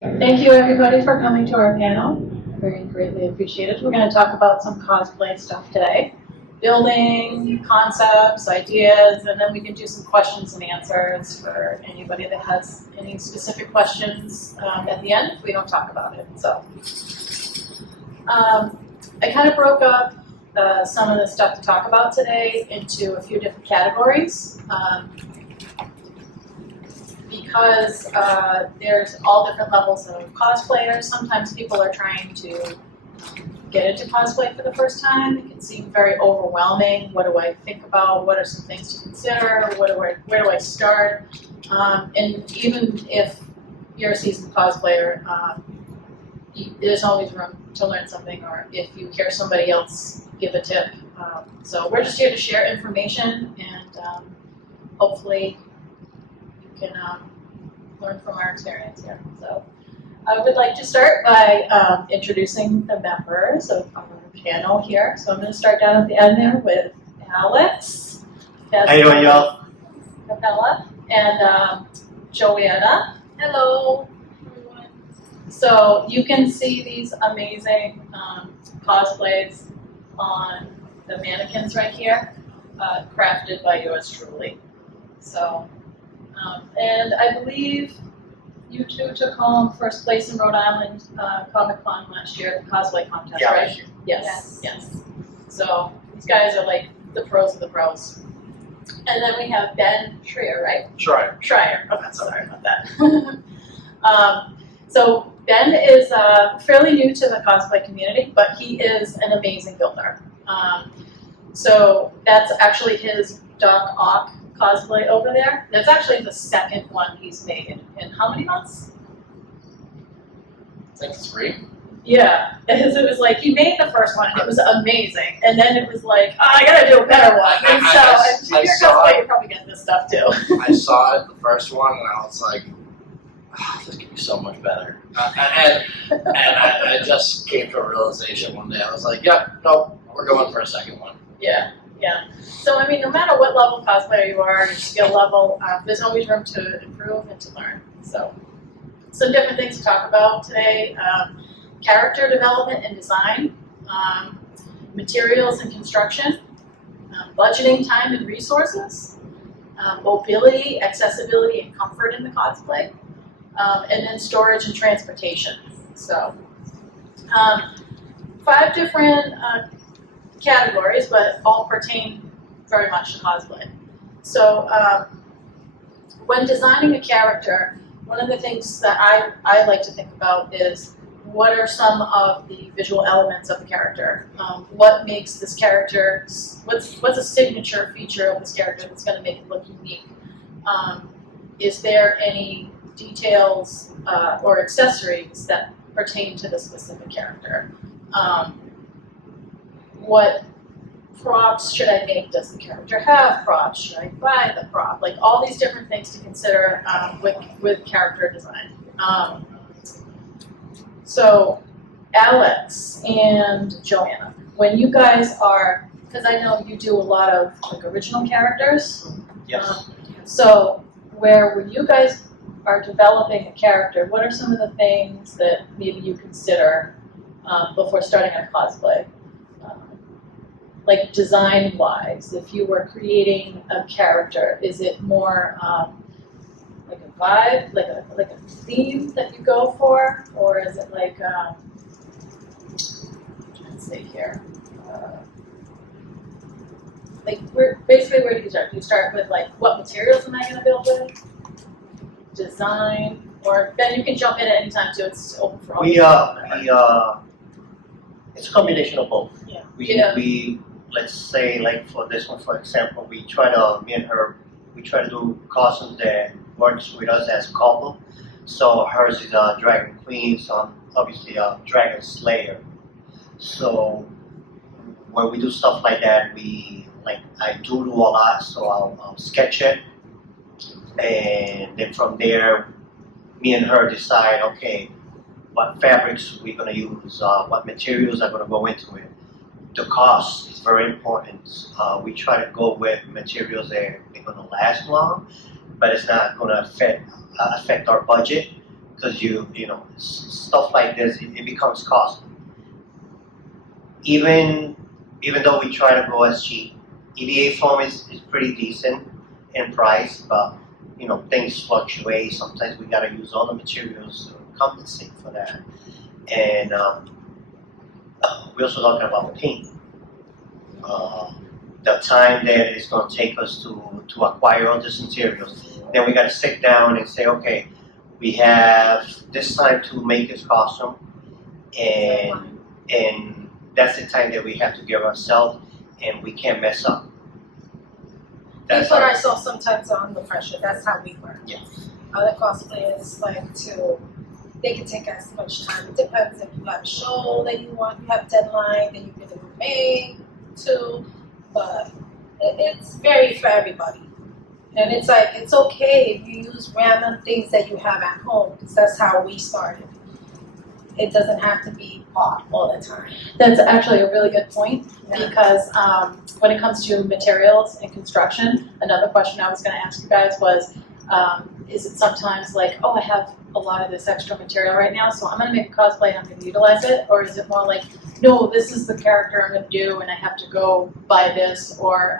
Thank you everybody for coming to our panel. Very greatly appreciated. We're going to talk about some cosplay stuff today. Building, concepts, ideas, and then we can do some questions and answers for anybody that has any specific questions at the end if we don't talk about it. So I kind of broke up some of the stuff to talk about today into a few different categories. Because there's all different levels of cosplayers. Sometimes people are trying to get into cosplay for the first time. It can seem very overwhelming. What do I think about? What are some things to consider? Where do I start? And even if you're a seasoned cosplayer, there's always room to learn something, or if you hear somebody else give a tip. So we're just here to share information and hopefully can learn from our experience here. So I would like to start by introducing the members of our panel here. So I'm going to start down at the end there with Alex, How you doing, y'all? Capella, and Joanne. Hello, everyone. So you can see these amazing cosplays on the mannequins right here, crafted by yours truly. So. And I believe you two took home first place in Rhode Island Comic Con last year, the cosplay contest, Yeah, right? Yes. So these guys are like the pros of the pros. And then we have Ben Schreier, right? Schreier. Okay, sorry about that. So Ben is fairly new to the cosplay community, but he is an amazing builder. So that's actually his Doc Ock cosplay over there. That's actually the second one he's made in how many months? It's like 3. Yeah, it was like he made the first one and it was amazing, and then it was like, oh, I gotta do a better one. And so if you're cosplay, you probably get this stuff too. I saw it, the first one, and I was like, oh, this could be so much better. And I just came to a realization one day. I was like, yeah, no, we're going for a second one. Yeah. So, I mean, no matter what level cosplayer you are, your skill level, there's always room to improve and to learn. So, some different things to talk about today. Character development and design, materials and construction, budgeting time and resources, mobility, accessibility, and comfort in the cosplay, and then storage and transportation. So, 5 different categories, but all pertain very much to cosplay. So when designing a character, one of the things that I like to think about is what are some of the visual elements of the character? What makes this character, what's a signature feature of this character that's going to make it look unique? Is there any details or accessories that pertain to the specific character? What props should I make? Does the character have props? Should I buy the prop? Like all these different things to consider with character design. So Alex and Joanna, when you guys are, because I know you do a lot of like original characters. Yes. So when you guys are developing a character, what are some of the things that maybe you consider before starting a cosplay? Like design-wise, if you were creating a character, is it more like a vibe, like a theme that you go for, or is it like let's see here, like where do you start? Do you start with like what materials am I going to build with? Design, or Ben, you can jump in at any time too. It's open for all. It's a combination of both. Yeah. We let's say like for this one, for example, me and her, we try to do costumes that works with us as a couple. So hers is a dragon queen, so obviously a dragon slayer. So when we do stuff like that, I do a lot, so I'll sketch it, and then from there, me and her decide, okay, what fabrics we're gonna use, what materials are gonna go into it. The cost is very important. We try to go with materials that are gonna last long, but it's not gonna affect our budget. because you know stuff like this it becomes costly. Even though we try to go as cheap, EVA foam is pretty decent in price, but you know things fluctuate. Sometimes we gotta use other materials to compensate for that. And we're also talking about paint. The time that it's going to take us to acquire all these materials. Then we got to sit down and say, okay, we have this time to make this costume, and that's the time that we have to give ourselves, and we can't mess up. We put ourselves sometimes under pressure. That's how we work. Yeah. Other cosplayers like to. They can take as much time. It depends if you have a show that you want, you have deadline, then you really remain to. But it's very for everybody. And it's like, it's okay if you use random things that you have at home, because that's how we started. It doesn't have to be bought all the time. That's actually a really good point, Yeah. because when it comes to materials and construction, another question I was going to ask you guys was, is it sometimes like, oh, I have a lot of this extra material right now, so I'm going to make a cosplay and I'm going to utilize it? Or is it more like, no, this is the character I'm going to do and I have to go buy this? Or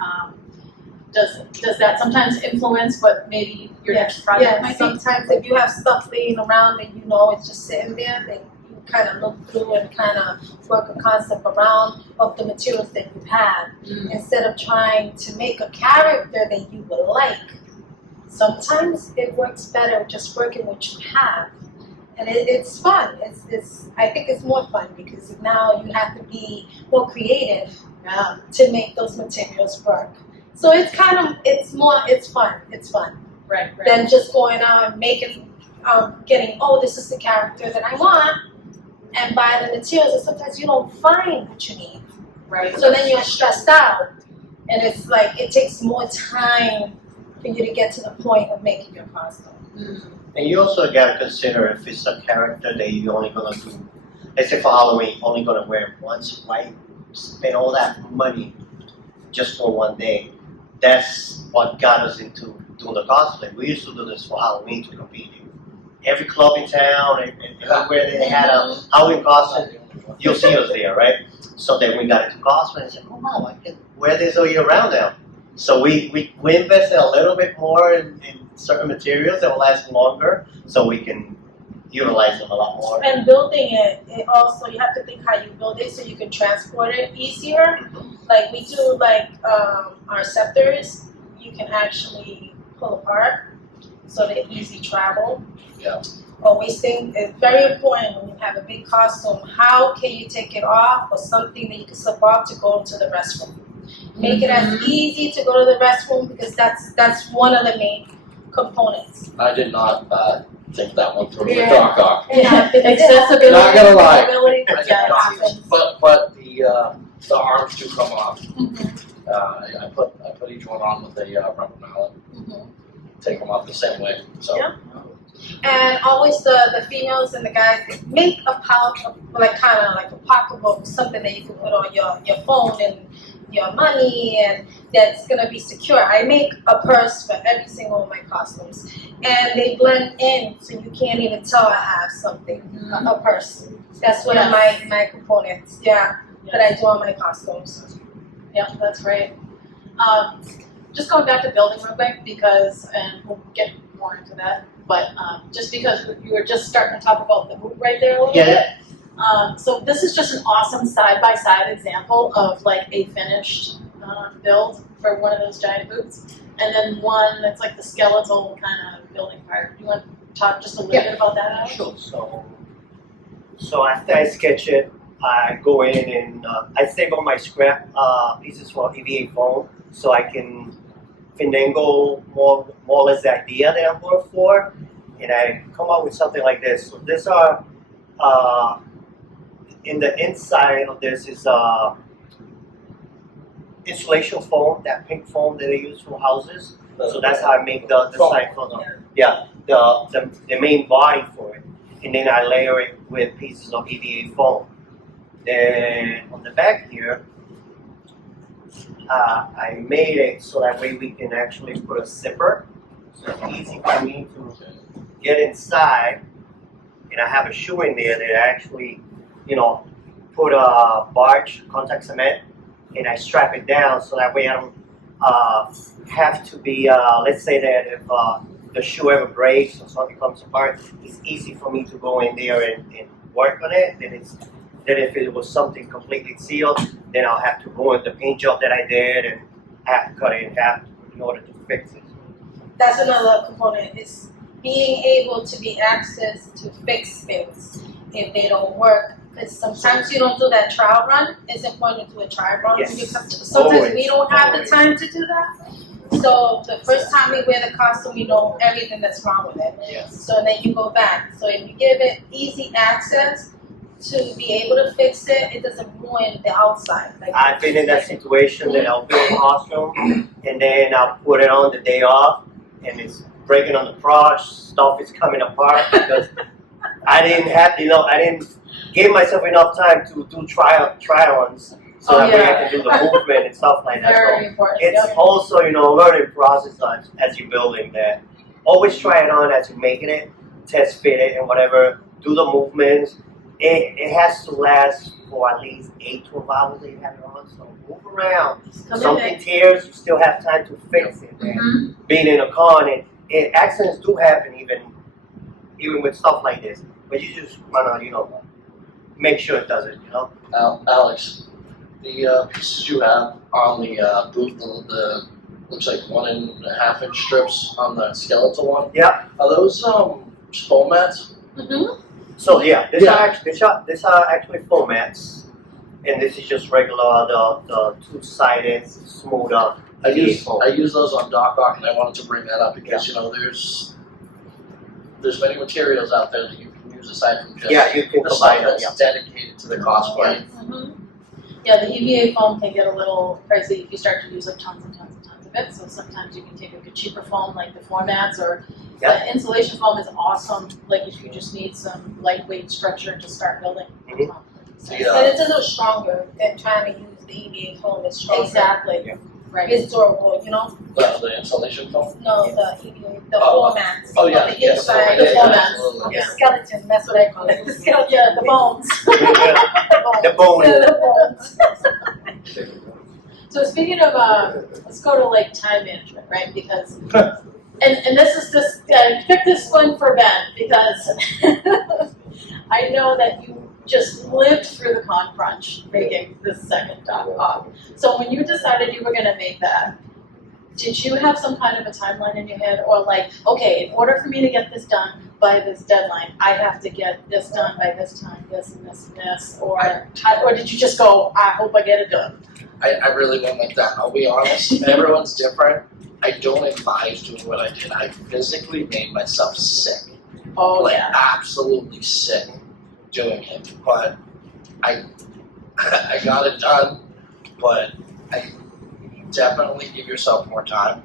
does that sometimes influence what maybe your next project might be? Sometimes if you have stuff laying around and you know it's just sitting there, then you kind of look through and kind of work a concept around of the materials that you have, instead of trying to make a character that you would like. Sometimes it works better just working what you have, and it's fun. It's I think it's more fun because now you have to be more creative to make those materials work. So it's kind of it's fun. It's fun. Right. Than just going out and making getting, oh, this is the character that I want, and buy the materials, and sometimes you don't find what you need. Right. So then you're stressed out, and it's like it takes more time for you to get to the point of making your costume. And you also gotta consider if it's a character that you're only gonna do, let's say for Halloween, only gonna wear it once, why spend all that money just for one day? That's what got us into doing the cosplay. We used to do this for Halloween to compete in every club in town, and everywhere they had a Halloween costume, you'll see us there, right? So then we got into cosplay and said, oh wow, I can wear this all year round now. So we invested a little bit more in certain materials that will last longer, so we can utilize them a lot more. And building it also, you have to think how you build it so you can transport it easier. Like we do, like our scepters, you can actually pull apart, so they're easy travel. Yeah. Always think it's very important when you have a big costume, how can you take it off, or something that you can slip off to go to the restroom. Make it as easy to go to the restroom, because that's one of the main components. I did not think that one through with Doc Ock. Accessibility. Not gonna lie. Accessibility, I did yeah, it not. happens. But the arms do come off. I put each one on with a rubber mallet. Take them off the same way. So. Yeah. And always the females and the guys, they make a pouch, like kind of like a pocketbook, something that you can put on your phone and your money, and that's gonna be secure. I make a purse for every single of my costumes, and they blend in, so you can't even tell I have something, a purse. That's one of my components, that I do on my costumes. Yeah, that's right. Just going back to building real quick, because, and we'll get more into that, but just because you were just starting to talk about the boot right there a little bit. So this is just an awesome side-by-side example of like a finished build for one of those giant boots, and then one that's like the skeletal kind of building part. You want to talk just a little bit about that, Alex? Sure. So after I sketch it, I go in and I save all my scrap pieces for EVA foam, so I can finagle more or less the idea that I'm going for, and I come up with something like this. So these are in the inside of this is insulation foam, that pink foam that they use for houses. So that's how I make the side for the main body for it, and then I layer it with pieces of EVA foam. Then on the back here, I made it so that way we can actually put a zipper, so it's easy for me to get inside and I have a shoe in there that I actually, put a barge contact cement, and I strap it down so that way I don't have to be. Let's say that if the shoe ever breaks or something comes apart, it's easy for me to go in there and work on it. Then if it was something completely sealed, then I'll have to ruin the paint job that I did and have to cut it in half in order to fix it. That's another component, is being able to be access to fix things if they don't work. Because sometimes you don't do that trial run. It's important to do a trial run. Yes. When you come to, sometimes Always. we don't have Always. the time to do that. So the first time we wear the costume, we know everything that's wrong with it. Yes. So then you go back. So if you give it easy access to be able to fix it, it doesn't ruin the outside. Like, I've been in that situation that I'll build a costume and then I'll put it on the day off and it's breaking on the crotch, stuff is coming apart because I didn't give myself enough time to do try-ons so that way I can do the movement and stuff like that. Very So important. it's also, a learning process as you're building that. Always try it on as you're making it, test fit it and whatever, do the movements. It has to last for at least 8 to 12 hours that you have it on, so move around. Something tears, you still have time to fix it. Mhm. Being in a con, and accidents do happen even with stuff like this. But you just wanna, make sure it doesn't, Now, Alex, the pieces you have on the boot, the looks like 1.5 inch strips on the skeletal one. Yeah. Are those foam mats? Mhm. So yeah, these Yeah. are actually foam mats, and this is just regular the two-sided smooth up. I use foam. those on Doc, and I wanted to bring that up because there's many materials out there that you can use aside from just Yeah, you can the combine stuff them. that's dedicated to the cosplay. Mhm. Yeah, the EVA foam can get a little pricey if you start to use like tons and tons and tons of it. So sometimes you can take like a cheaper foam like the floor mats, or the insulation foam is awesome. Like if you just need some lightweight structure to start building. Mhm. Yeah. But it's a little stronger than trying to use the EVA foam. It's stronger. Exactly. Yeah. Right. It's durable, The insulation foam. No, the EVA, the Oh. floor mats. Oh yeah, On the yeah, inside, the yeah, floor yeah, mats. absolutely. The skeleton, that's what I call it. The skeleton. Yeah, the bones. The bone. Yeah, the bones. So speaking of, let's go to like time management, right? Because, and this is just, I picked this one for Ben because I know that you just lived through the con crunch making this second Doc Ock. So when you decided you were gonna make that, did you have some kind of a timeline in your head, or like, okay, in order for me to get this done by this deadline, I have to get this done by this time, this and this and this, or did you just go, I hope I get it done? I really went like that. I'll be honest. Everyone's different. I don't advise doing what I did. I physically made myself sick. Oh Like yeah. absolutely sick doing it. But I got it done. But I definitely give yourself more time.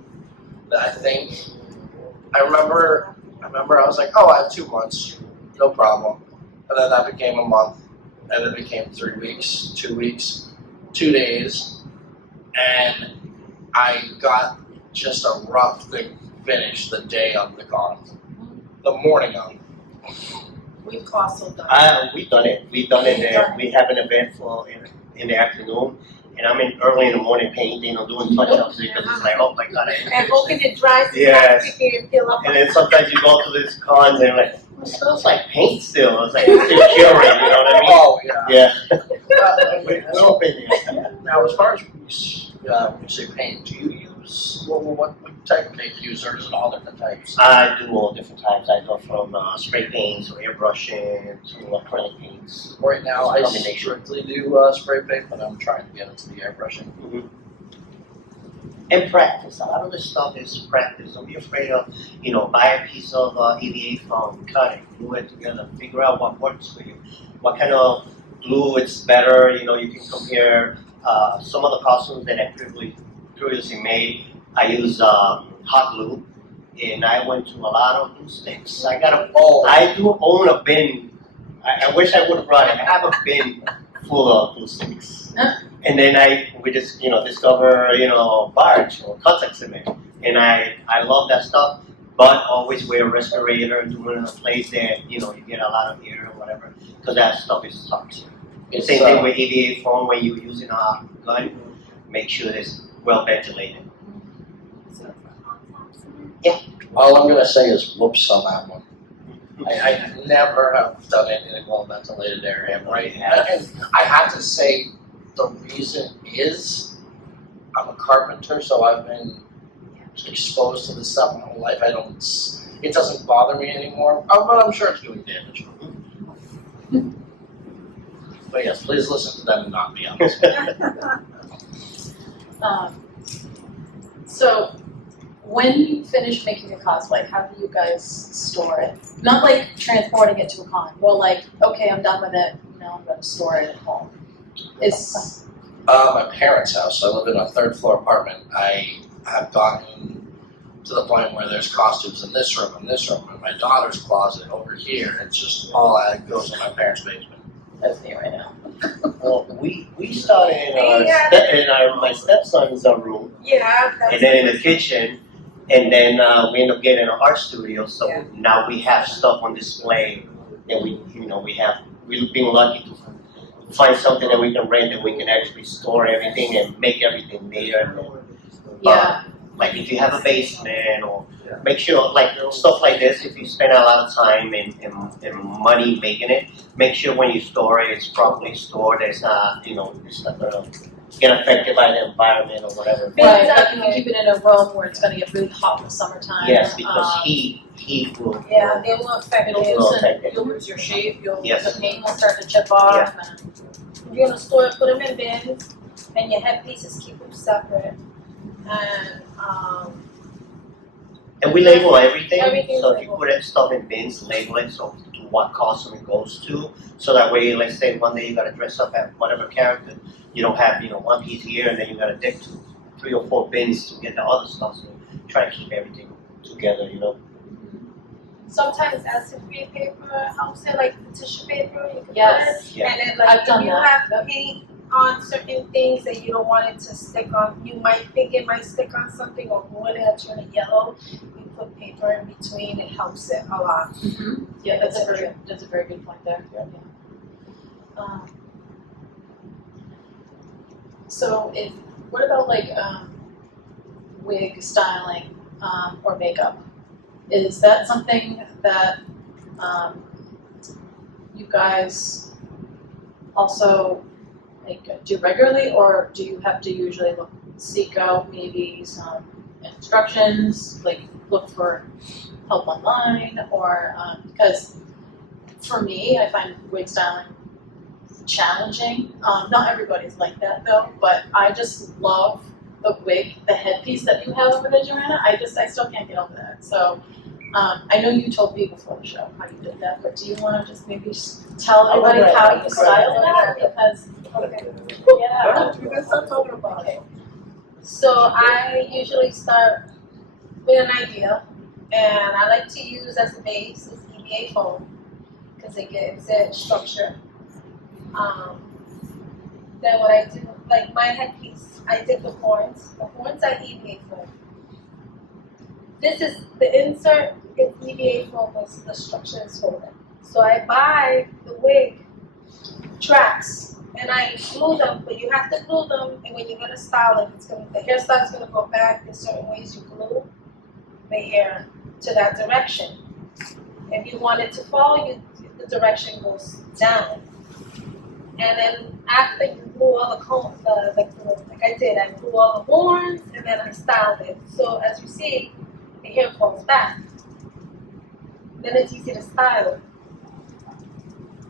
But I think I remember I was like, oh, I have 2 months, no problem. And then that became a month, and then it became 3 weeks, 2 weeks, 2 days, and I got just a rough thing finished the day of the con, the morning of. We've also done. We've done it. We have an event in the afternoon, and I'm in early in the morning painting or doing touch-ups because it's like, oh my god. And hoping it dries so Yes. quickly and peel off. And then sometimes you go to these cons and like, it smells like paint still. It's like it's still curing, you know what I mean? Oh yeah. Yeah. Wait, We're all been there. now, as far as when you say paint, do you use what type of paint do you use, or is it all different types? I do all different types. I go from spray paints or airbrushing to acrylic paints. Right now, I Combination. strictly do spray paint, but I'm trying to get into the airbrushing. And practice. A lot of this stuff is practice. Don't be afraid of, buy a piece of EVA foam, cut it, glue it together, figure out what works for you. What kind of glue is better. You can compare some of the costumes that I previously made. I use hot glue, and I went to a lot of glue sticks. I do own a bin. I wish I would have brought it. I have a bin full of glue sticks. And then we just, discover, barge or contact cement. And I love that stuff. but always wear a respirator doing a place that, you know, you get a lot of air or whatever, because that stuff is toxic. It's, Same thing with EVA foam when you're using a gun, make sure it's well ventilated. all I'm gonna say is whoops on that one. I never have done anything in a well ventilated area, right? And I have to say, the reason is, I'm a carpenter, so I've been exposed to this stuff my whole life. It doesn't bother me anymore, but I'm sure it's doing damage. But yes, please listen to them and not me on this one. So, when you finish making a cosplay, how do you guys store it? Not like transporting it to a con. Well, like, okay, I'm done with it. Now I'm going to store it at home. It's My parents' house. I live in a third floor apartment. I have gotten to the point where there's costumes in this room, in my daughter's closet over here. It's just all that goes in my parents' basement. that's me right now. Well, we started in my stepson's room, Yeah, that's and then in the kitchen, and then we ended up getting an art studio. So now we have stuff on display, and we've been lucky to find something that we can rent and we can actually store everything and make everything there. And then, Yeah. like if you have a basement or make sure like stuff like this, if you spend a lot of time and money making it, make sure when you store it, it's properly stored. It's not, it's not gonna get affected by the environment or whatever. Right, like you can keep it in a room where it's going to get really hot in the summertime. Yes, because heat will. Yeah, they will affect It'll it. loosen, you'll lose your shape, Yes. the paint will start to chip off. And, You're gonna store it, put them in bins, and your headpieces keep them separate. And we label everything, Everything's so if you labeled. put that stuff in bins, label it so to what costume it goes to, so that way, let's say one day you gotta dress up as whatever character, you don't have, one piece here and then you gotta dig to 3 or 4 bins to get the other stuff, so try to keep everything together, Sometimes acid-free paper helps it, like the tissue paper, you can Yes. put it. Yeah. And then like I've if done you that. have paint on certain things that you don't want it to stick on, you might think it might stick on something or when it turn it yellow, you put paper in between, it helps it a lot. Yeah, that's a very good point there. Yeah. So what about like wig styling or makeup? Is that something that you guys also like do regularly, or do you have to usually seek out maybe some instructions, like look for help online, or because for me, I find wig styling challenging. Not everybody's like that though, but I just love the wig, the headpiece that you have over there, Joanna. I still can't get over that. So I know you told me before the show how you did that, but do you want to just maybe tell everybody how you style that? Because Let's talk about it. So I usually start with an idea, and I like to use as a base is EVA foam because it gives it structure. Then what I do, like my headpiece, I did the horns. The horns are EVA foam. This is the insert is EVA foam, the structure is folded. So I buy the wig tracks and I glue them, but you have to glue them, and when you're gonna style it, the hairstyle is gonna go back in certain ways. You glue the hair to that direction. If you want it to follow, the direction goes down. And then after you glue all the cones, like I did, I glue all the horns and then I styled it. So as you see, the hair falls back. Then it's easy to style.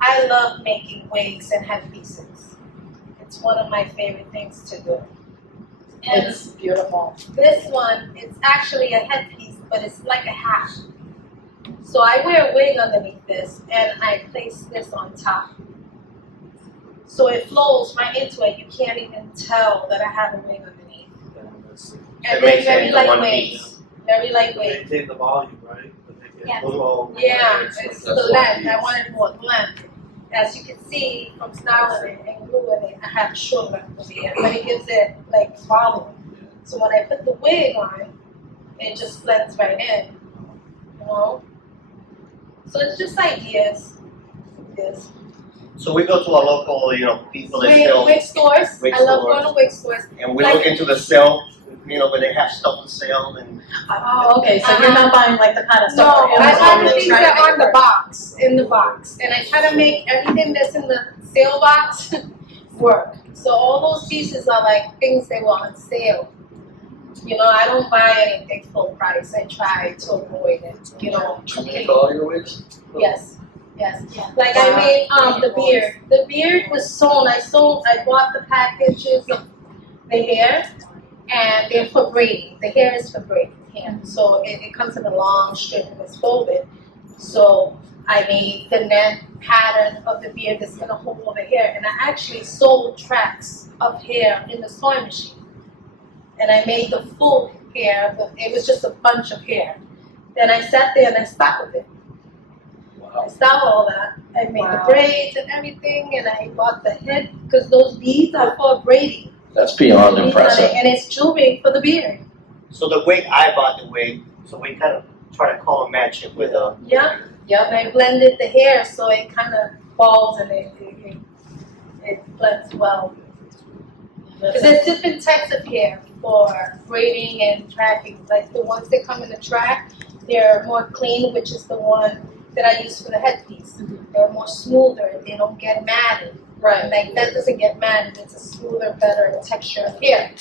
I love making wigs and headpieces. It's one of my favorite things to do. And it's beautiful. this one, it's actually a headpiece, but it's like a hat. So I wear a wig underneath this and I place this on top. So it flows right into it. You can't even tell that I have a wig underneath. And It they're makes very it into one lightweight. piece. Very lightweight. Maintain the volume, right? Yeah. Little, Yeah, it's the length. I wanted more length. As you can see from styling it and gluing it, I have a short length over here, but it gives it like volume. So when I put the wig on, it just blends right in. you know. So it's just ideas. Yes. So we go to our local, people that sell, Wig stores. Wig I love stores. going to wig stores. and we look into the sale, where they have stuff on sale, and Oh, okay, so you're not buying like the kind of No, stuff. I Amazon buy the that things try to that are make in the work. box, and I try to make everything that's in the sale box work. So all those pieces are like things that were on sale. I don't buy anything full price. I try to avoid it. Do you make all your wigs? Yes. Like I made the beard. The beard was sewn. I bought the packages of the hair, and they're for braiding. The hair is for braiding. Yeah. So it comes in a long strip and it's folded. So I made the net pattern of the beard that's gonna hold all the hair, and I actually sold tracks of hair in the sewing machine. And I made the full hair, but it was just a bunch of hair. Then I sat there and I styled it. I styled all that. I made the braids and everything, and I bought the head, because those beads are for braiding. That's beyond Beads on impressive. it, and it's jewelry for the beard. so the wig, I bought the wig, so we kind of try to color match it with a. Yeah. And I blended the hair so it kind of falls and it blends well. Because there's different types of hair for braiding and tracking. Like the ones that come in the track, they're more clean, which is the one that I use for the headpiece. They're more smoother. They don't get matted. Right. Like that doesn't get matted. It's a smoother, better texture of hair.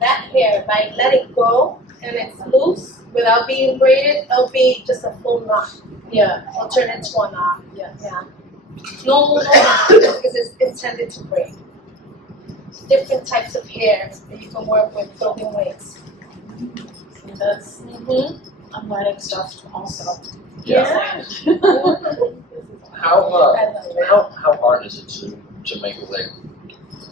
That hair, if I let it go and it's loose without being braided, it'll be just a full knot. Yeah. It'll turn into a knot. Yes. Yeah. No knot because it's intended to braid. Different types of hair that you can work with building wigs. That's I'm learning stuff also. Yeah. How I love it. how hard is it to make a wig?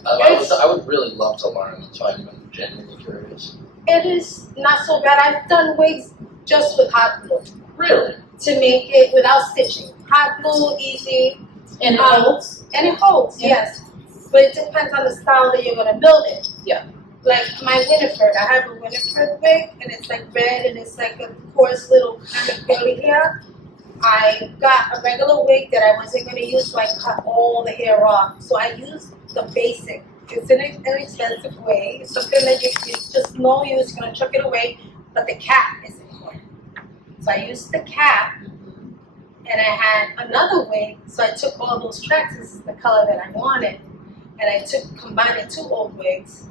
I would really love to learn. So I'm genuinely curious. It is not so bad. I've done wigs just with hot glue Really? to make it without stitching. Hot glue, easy, And it holds? and it holds. Yeah. Yes, but it depends on the style that you're gonna build it. Yeah. Like my Winifred, I have a Winifred wig, and it's like red, and it's like a coarse little kind of curly hair. I got a regular wig that I wasn't gonna use, so I cut all the hair off. So I used the basic. It's an inexpensive way. It's something that you just know you're just gonna chuck it away, but the cap is important. So I used the cap, and I had another wig, so I took all those tracks. This is the color that I wanted, and I combined the two old wigs,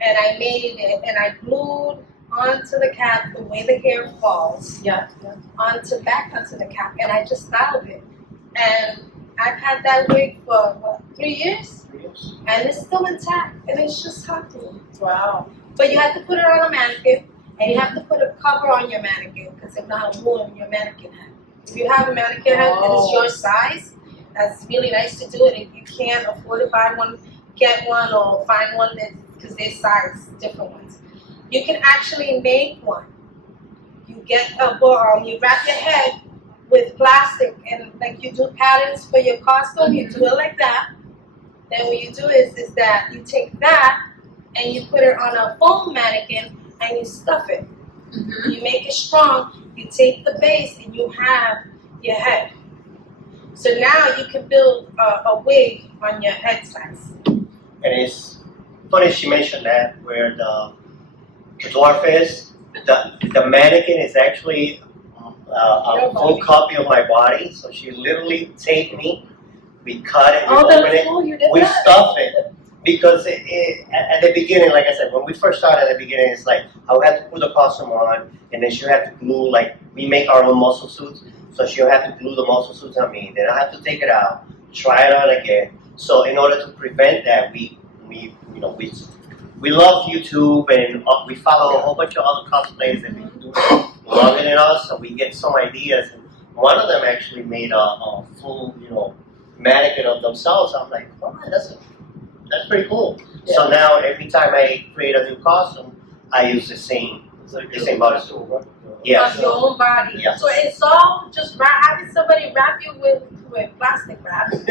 and I made it, and I glued onto the cap the way the hair falls, Yeah. back onto the cap, and I just styled it. And I've had that wig for 3 years, and it's still intact, and it's just hot glue. Wow. But you have to put it on a mannequin, and you have to put a cover on your mannequin, because if not, it'll ruin your mannequin head. If you have a mannequin head that is your size, that's really nice to do it. If you can't afford to buy one, get one or find one that, because they size different ones. You can actually make one. You get you wrap your head with plastic, and like you do patterns for your costume, you do it like that. Then what you do is that you take that and you put it on a foam mannequin and you stuff it. You make it strong. You take the base and you have your head. So now you can build a wig on your head size. And it's funny she mentioned that, where the dwarf is, the mannequin is actually a full copy of my body. So she literally taped me, we cut it, we open it, You did we that? stuff it. Because at the beginning, like I said, when we first started at the beginning, it's like I would have to put the costume on, and then she'll have to glue, like we make our own muscle suits, so she'll have to glue the muscle suits on me. Then I have to take it out, try it on again. So in order to prevent that, we love YouTube, and we follow a whole bunch of other cosplays that we do longer than us, so we get some ideas. And one of them actually made a full, mannequin of themselves. I'm like, wow, that's pretty cool. Yeah. So now every time I create a new costume, I use the same bodysuit. Yeah. Of your own body. Yeah. So it's all just having somebody wrap you with plastic wrap, and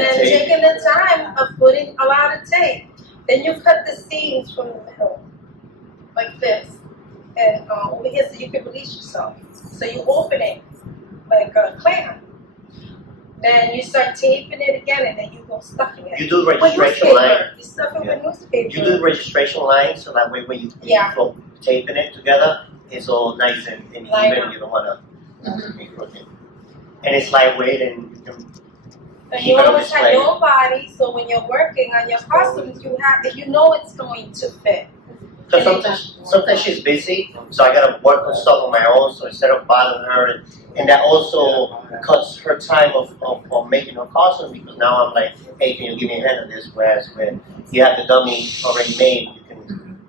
then Tape. taking the time of putting a lot of tape. Then you cut the seams from the middle, like this, and over here so you can release yourself. So you open it like a clam. Then you start taping it again, and then you go stuffing it. You do With registration line. newspaper. You stuff it with newspaper. You do registration line so that way when you go taping it together, it's all nice and even. You don't wanna make crooked. And it's lightweight and you can. And you always have your body, so when you're working on your costumes, you know it's going to fit. Because sometimes she's busy, so I gotta work on stuff on my own. So instead of bothering her, and that also cuts her time of making her costume because now I'm like, hey, can you give me a hand on this? Whereas when you have the dummy already made,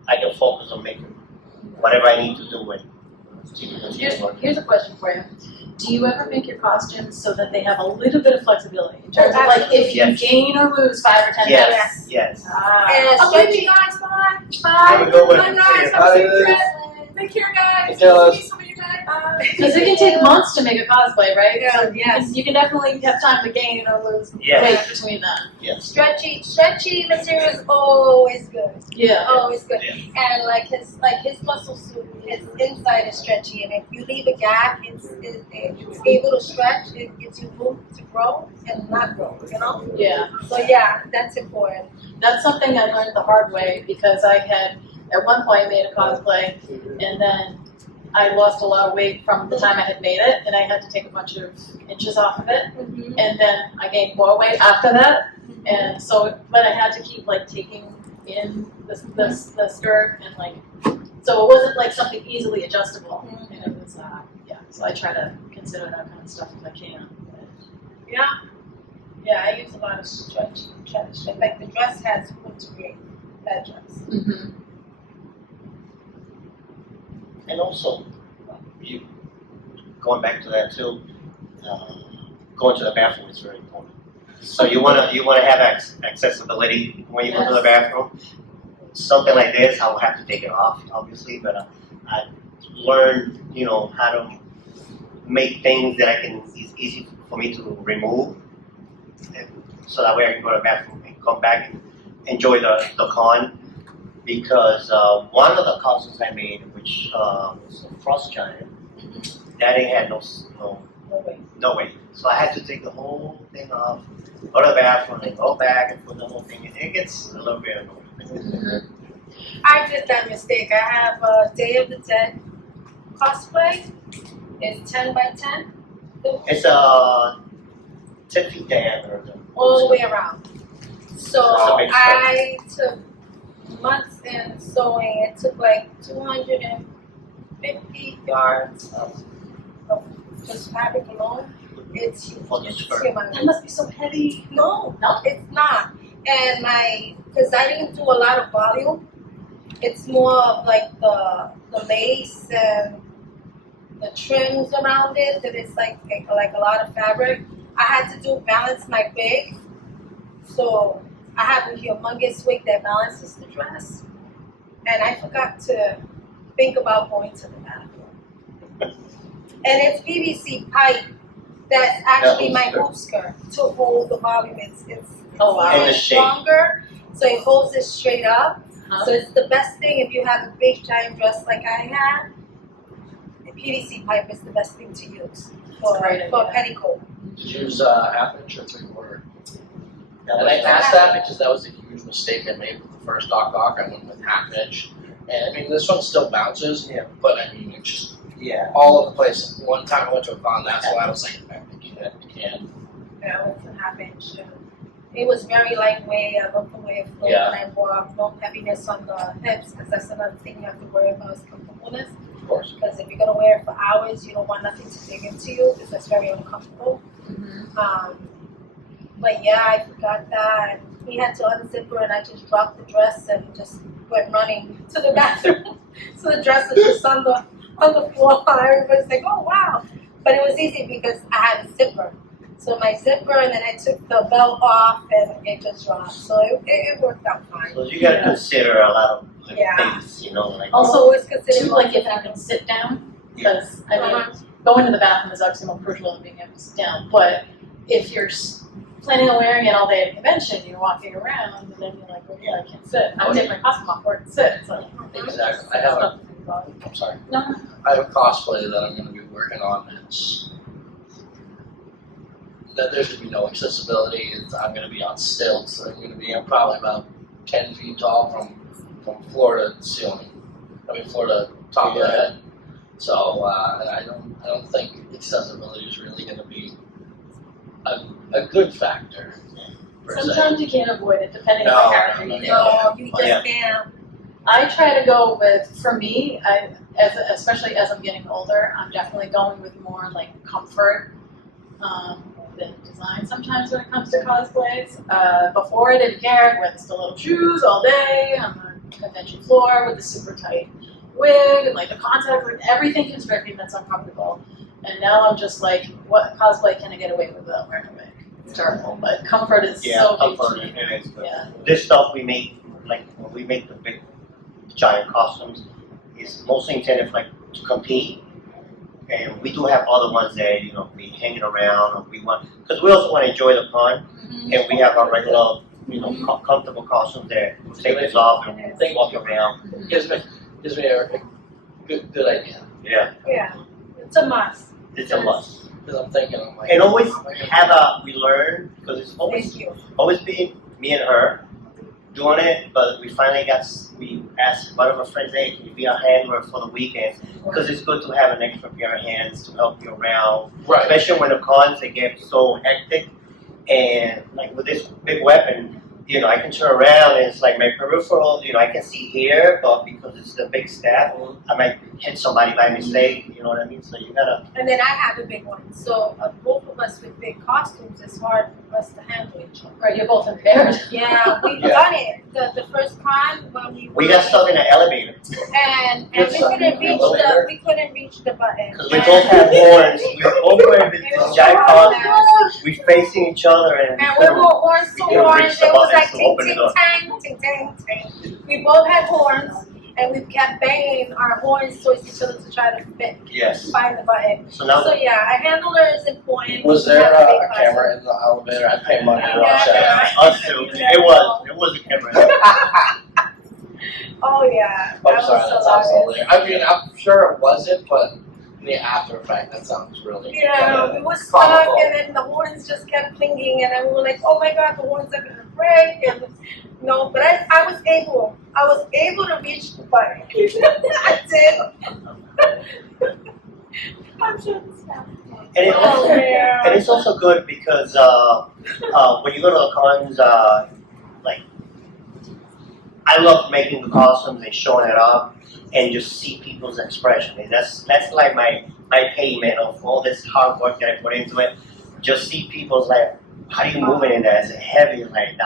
I can focus on making whatever I need to do. Here's a question for you. Do you ever make your costumes so that they have a little bit of flexibility in terms of like if you gain or lose 5 or 10 pounds? Yes. And I'll give you guys There we go with Take care, guys. Tell See some of you guys. Because it can take months to make a cosplay, right? Yeah, So yes. you can definitely have time to gain or lose Yes. weight between them. Yes. Stretchy material is always good. Yeah. Always good. Yeah. And like his muscle suit, his inside is stretchy, and if you leave a gap, it's able to stretch. It gives you room to grow and not grow. You know. Yeah. So yeah, that's important. That's something I learned the hard way because I had at one point made a cosplay and then I lost a lot of weight from the time I had made it and I had to take a bunch of inches off of it and then I gained more weight after that and so but I had to keep like taking in the skirt and like so it wasn't like something easily adjustable and it was so I try to consider that kind of stuff if I can. Yeah, I use a lot of stretch. Like the dress has room to create that dress. And also, you going back to that too. Going to the bathroom is very important. So you wanna have accessibility when you go to the bathroom. Something like this, I will have to take it off, obviously, but I learned, how to make things that it's easy for me to remove, and so that way I can go to the bathroom and come back and enjoy the con. Because one of the costumes I made, which was a frost giant, that it had no weight. So I had to take the whole thing off, go to the bathroom, and go back and put the whole thing in. It gets a little bit annoying. I did that mistake. I have a Day of the Dead cosplay. It's 10 by 10. It's 10 feet diameter. All the way around. So That's a big I took months in sewing. It took like 250 yards of just fabric alone. It's huge. For the It's skirt. humongous. That must be so heavy. No, it's not. And because I didn't do a lot of volume, it's more of like the lace and the trims around it that it's like a lot of fabric. I had to balance my wig. So I have a humongous wig that balances the dress. And I forgot to think about going to the bathroom. And it's PVC pipe that's actually my hoop skirt to hold the volume. It's And the shape. stronger, so it holds it straight up. So it's the best thing if you have a big giant dress like I have. The PVC pipe is the best thing to use for a petticoat. Did you use half inch or 3/4? And I asked that because that was a huge mistake I made with the first Doc. I went with half inch. And I mean, this one still bounces, but I mean, it's just all over the place. One time I went to a con, that's why I was like, I can't. Yeah, I went for half inch. It was very lightweight. I love the way it flowed when I wore up. No heaviness on the hips, because that's another thing you have to worry about is comfortableness. Of course. Because if you're going to wear it for hours, you don't want nothing to dig into you, because that's very uncomfortable. But yeah, I forgot that. He had to unzip her, and I just dropped the dress and just went running to the bathroom. So the dress was just on the floor. Everybody's like, "Oh wow!" But it was easy because I had a zipper. So my zipper, and then I took the belt off, and it just dropped. So it worked out fine. So you gotta consider a lot of things, like. Also, always consider too, like if you can sit down, because I mean, going to the bathroom is obviously more crucial than being able to sit down. But if you're planning on wearing it all day at a convention, you're walking around, and then you're like, well, yeah, I can't sit. I take my costume off where I can sit. So Exactly. I have nothing to think about. I'm sorry. No. I have a cosplay that I'm going to be working on is that there's going to be no accessibility. I'm going to be on stilts. I'm going to be probably about 10 feet tall from floor to ceiling. Floor to top of the head. So and I don't think accessibility is really going to be a good factor. Per se. Sometimes you can't avoid it depending on No, the character no, you no, do. No, you just Yeah. can't. I try to go with, for me, especially as I'm getting older, I'm definitely going with more like comfort than design sometimes when it comes to cosplays. Before I didn't care, I wear the stiletto shoes all day on the convention floor with the super tight wig and like the contacts, like everything considers me that's uncomfortable. And now I'm just like, what cosplay can I get away with without wearing a wig? It's terrible, but comfort is so big comfort to me. is good. Yeah. This stuff we make, like when we make the big giant costumes, is mostly intended for, like to compete. And we do have other ones that we hanging around, or we want because we also want to enjoy the con, and we have our regular comfortable costumes that we take this off and we walk around. Gives me a good idea. Yeah, Yeah, it's a must. it's a must. Because I'm thinking, I'm like, And always we learn because it's always Thank you. always been me and her doing it, but we asked one of our friends, hey, can you be a handler for the weekends? Because it's good to have an extra pair of hands to help you around, right. especially when the cons they get so hectic. And like with this big weapon, I can turn around and it's like my peripheral, I can see here, but because it's the big staff, I might hit somebody by mistake, you know what I mean? So you gotta. And then I have a big one. So both of us with big costumes, it's hard for us to handle each other. Right, you're both impaired. Yeah, we've Yeah. done it. The first con when We got stuck in an elevator and Get we stuck in couldn't the reach elevator? we couldn't reach the button. because we both have horns. We were both wearing this giant costume. We facing each other and And we were horns so we couldn't horns. reach the It was buttons like to ting open it ting up. tang, ting ting ting. We both had horns, and we kept banging our horns towards each other to try to Yes. find the button. So now So yeah, a handler is important. Was You there have to be a camera in the elevator? I paid money to Yeah. watch that. us two. It was a camera. Oh yeah. I'm that sorry, was that sounds hilarious. hilarious. I'm sure it wasn't, but the after effect, that sounds really Yeah, we were stuck, comical. and then the horns just kept clinging, and then we were like, "Oh my God, the horns are gonna break!" And but I was able to reach the button. I did. I'm sure this happened. And it Oh, also, yeah. and it's also good because when you go to the cons, like I love making the costumes and showing it up, and just see people's expression. And that's like my payment of all this hard work that I put into it. Just see people's like, how do you move it in there? Is it heavy? Like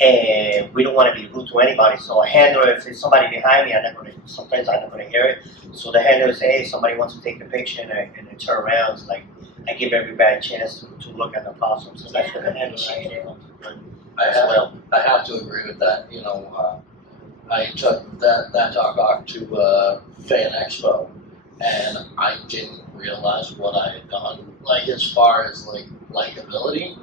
and we don't want to be rude to anybody. So a handler, if there's somebody behind me, sometimes I'm not gonna hear it. So the handler say, hey, somebody wants to take the picture, and I turn around. It's like I give everybody a chance to look at the costume. So that's what the handler I have to agree with that. I took that talk to Fan Expo, and I didn't realize what I had done. Like as far as likability,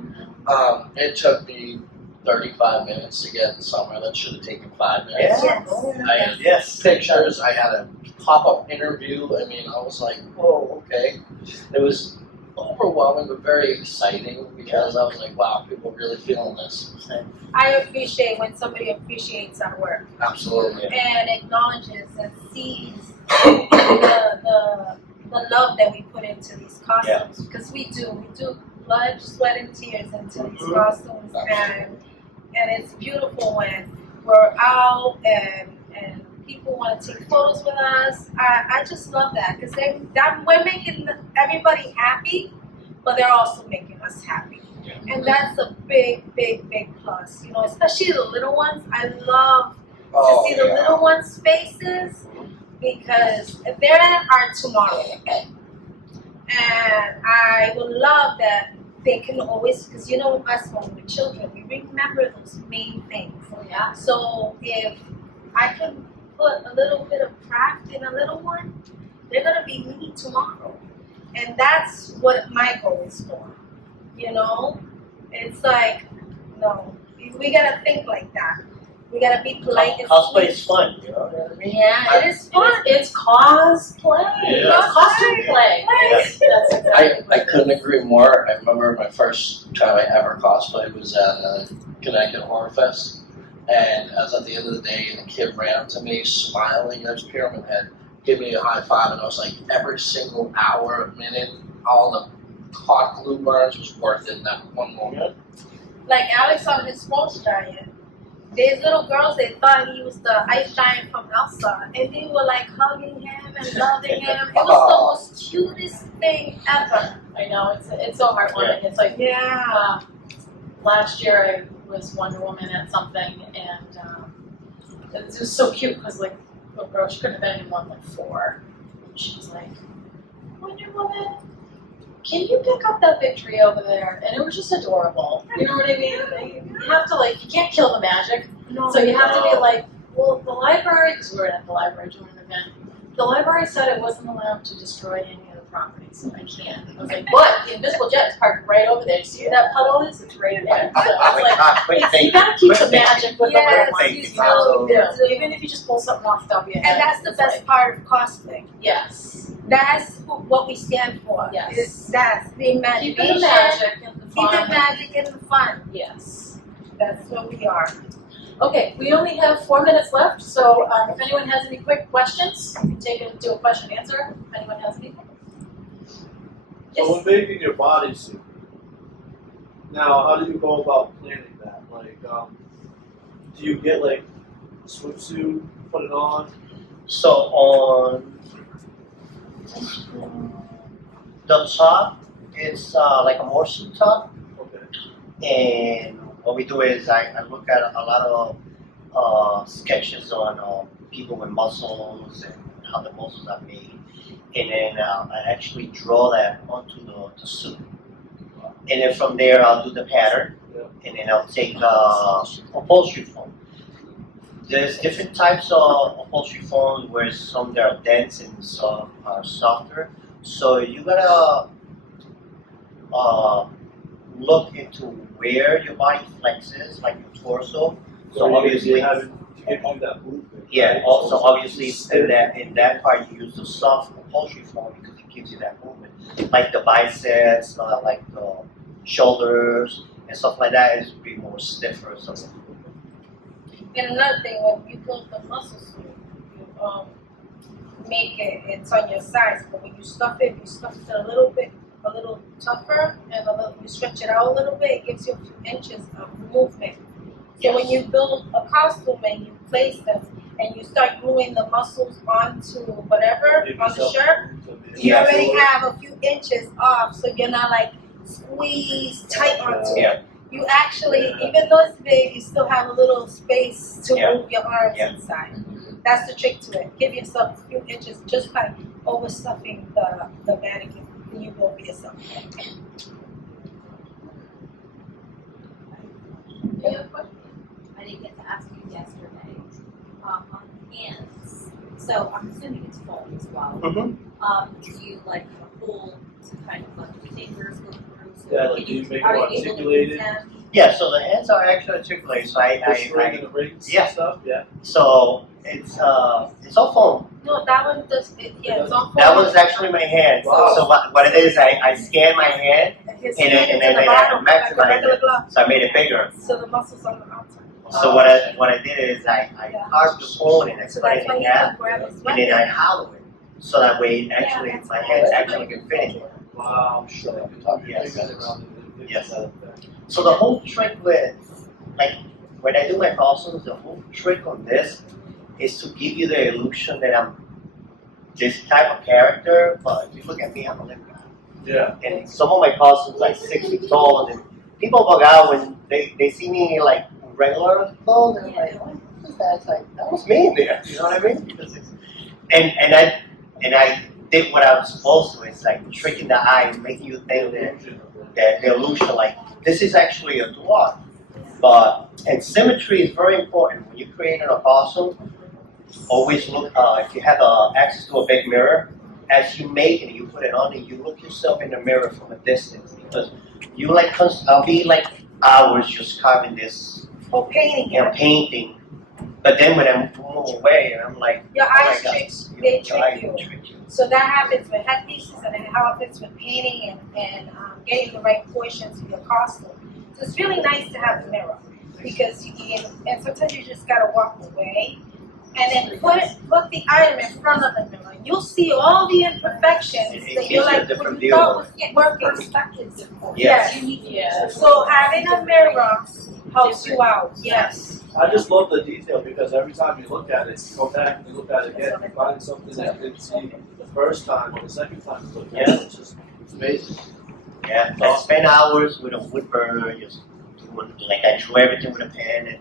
it took me 35 minutes to get somewhere that should have taken 5 minutes. Yes. I had Yes. pictures. I had a pop-up interview. I was like, whoa, okay. It was overwhelming, but very exciting because I was like, wow, people are really feeling this. I appreciate when somebody appreciates our work Absolutely. and acknowledges and sees the love that we put into these costumes, because we do blood, sweat, and tears into these costumes, and it's beautiful when we're out and people want to take photos with us. I just love that because we're making everybody happy, but they're also making us happy. And that's a big, big, big plus. Especially the little ones. I love to see the little ones' faces because they're our tomorrow. And I would love that they can always, because us when we're children, we remember those main things. Yeah. So if I can put a little bit of craft in a little one, they're going to be me tomorrow. And that's what my goal is for. It's like, no, we got to think like that. We gotta be polite and Cosplay sweet. is fun, you know what I mean? Yeah, it is fun. It's cosplay. Yeah. It's costume play. That's exactly I couldn't agree more. I remember my first time I ever cosplayed was at Connecticut Horror Fest. And I was at the end of the day, and the kid ran up to me, smiling as Pyramid Head, gave me a high five, and I was like, every single hour, minute, all the hot glue burns was worth it in that one moment. Like Alex on his Sports Giant. These little girls, they thought he was the ice giant from Elsa, and they were like hugging him and loving him. It was the most cutest thing ever. I know, it's so heartwarming. It's like, Yeah. last year I was Wonder Woman at something, and it was so cute because like, little girl, she couldn't have been any more than like 4. And she was like, Wonder Woman, can you pick up that big tree over there? And it was just adorable. You know what I mean? You have to like, you can't kill the magic. No, So you have to be No. like, well, the library, because we were at the library doing an event, the library said it wasn't allowed to destroy any of the property, so I can't. I was like, but the invisible jet is parked right over there. You see where that puddle is? It's right there. So it's like, Quick you thinking. gotta keep the Quick thinking. magic with Yes, the little thank ones. you. You know, you Absolutely. do. Even if you just pull something off the top of your head. And that's the it's best like, part of cosplay. yes. That's what we stand for. Yes. It's that's the Keeping imagination, the magic and the keeping fun. magic and the fun. Yes. That's what we are. Okay, we only have 4 minutes left, so if anyone has any quick questions, we can take it to a question and answer. If anyone has anything. So when making your bodysuit, now how do you go about planning that? Like, do you get like a swimsuit, put it on? So on the top, it's like a morphine top, Okay. and what we do is I look at a lot of sketches on people with muscles and how the muscles are made, and then I actually draw that onto the suit, and then from there I'll do the pattern, Yeah. and then I'll take upholstery foam. There's different types of upholstery foams where some they are dense and some are softer. So you gotta look into where your body flexes, like your torso. So obviously, you give you that movement. yeah. right? Also, So obviously, it's in that part, you use the soft upholstery foam because it gives you that movement, like the biceps, like the shoulders and stuff like that. Is be more stiffer. So And another thing, when you build the muscle suit, you make it's on your size, but when you stuff it a little tougher, and you stretch it out a little bit, it gives you a few inches of movement. So when you build a costume and you place them, and you start gluing the muscles onto whatever, Give on the yourself shirt, room to be- you Yes. already have a few inches off, so you're not like squeezed tight onto Yeah. it. You actually, even though it's big, you still have a little space to Yeah. move your arms Yeah. inside. That's the trick to it. Give yourself a few inches just by overstuffing the mannequin, and you will be yourself. Any other questions? I didn't get to ask you yesterday, on hands. So I'm assuming it's full as well. Do you like have a hole to kind of let the fingers go through? So Yeah, like, can do you make are them you able to articulated? use them? Yeah. So the hands are actually articulated. So The string and the rings yeah. and stuff, yeah. So it's all foam. No, that one does it. Yeah, it's on. That was actually my hand. Wow. So what it is, I scan my hand, His and hand then- is and in the then I bottom, like a maximize regular it. glove. so I made it bigger. So the muscles on the outside. So what I did is I carved the bone and I So cut that's it why in you half, can grab his and then I weapon. hollow it. So that way, actually, that's my cool. hands actually can fit in. Wow, sure. Yes. Yes. Yes. So the whole trick with, like, when I do my costumes, the whole trick on this is to give you the illusion that I'm this type of character, but if you look at me, I'm a little guy. Yeah. And some of my costumes like 6 feet tall, and people bug out when they see me like regular clothes, and like, what is that? It's like, that was me in there, you know what I mean? Because it's, and I did what I was supposed to. It's like tricking the eye and making you think that the illusion, like, this is actually a dwarf. But, and symmetry is very important. When you're creating a costume, always look, if you have access to a big mirror, as you make it, you put it on and you look yourself in the mirror from a distance, because you like, I'll be like hours just carving this, Or painting you know, it. painting, But then when I move away, and I'm like, Your oh my eyes God, trick, they your eye trick you. will trick you. So that happens with headpieces and it happens with painting and getting the right portions of your costume. So it's really nice to have a mirror because you can, and sometimes you just gotta walk away and then put the item in front of the mirror. You'll see all the imperfections It that gives you're you a like, different what view you thought of was working. Yes. Yeah. So having a mirror helps you out, yes. I just love the detail because every time you look at it, you go back and you look at it again, you find something that you didn't see the first time or the second time you look at it. It's amazing. Yeah, I spend hours with a wood burner, just doing, like I drew everything with a pen and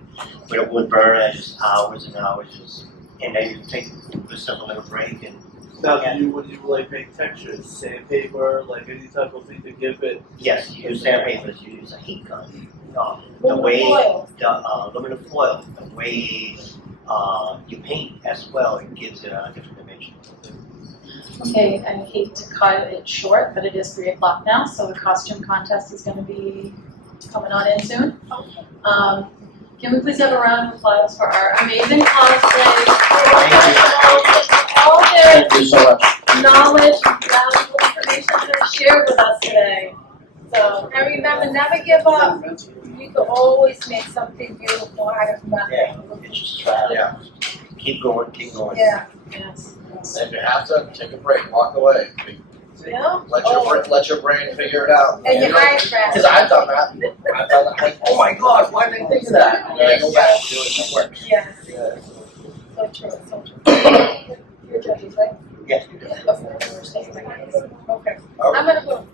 with a wood burner, just hours and hours, just, and then you take yourself a little break and. Now, do you, when you like make textures, sandpaper, like any type of thing to give it? Yes, you use sandpapers, you use a heat gun. The Aluminum way foil. the aluminum foil, the way you paint as well, it gives it a different dimension. Okay, I hate to cut it short, but it is 3 o'clock now, so the costume contest is going to be coming on in soon. Can we please have a round of applause for our amazing cosplay professionals and all their Thank you so much. knowledge and valuable information that are shared with us today. So, And remember, never give up. You can always make something beautiful out of nothing. Yeah, it's just try. Yeah. Keep going, keep going. Yeah. yes. If you have to, take a break, walk away. Yeah. Let your brain figure it out. And your eyes Because rest. I've done that. I've done that. Like, oh my God, why didn't I think of that? And then I go back and do it, and it works. Yes. Yeah. So true, so true. Your judges, right? Yes. Okay. Okay. I'm gonna go.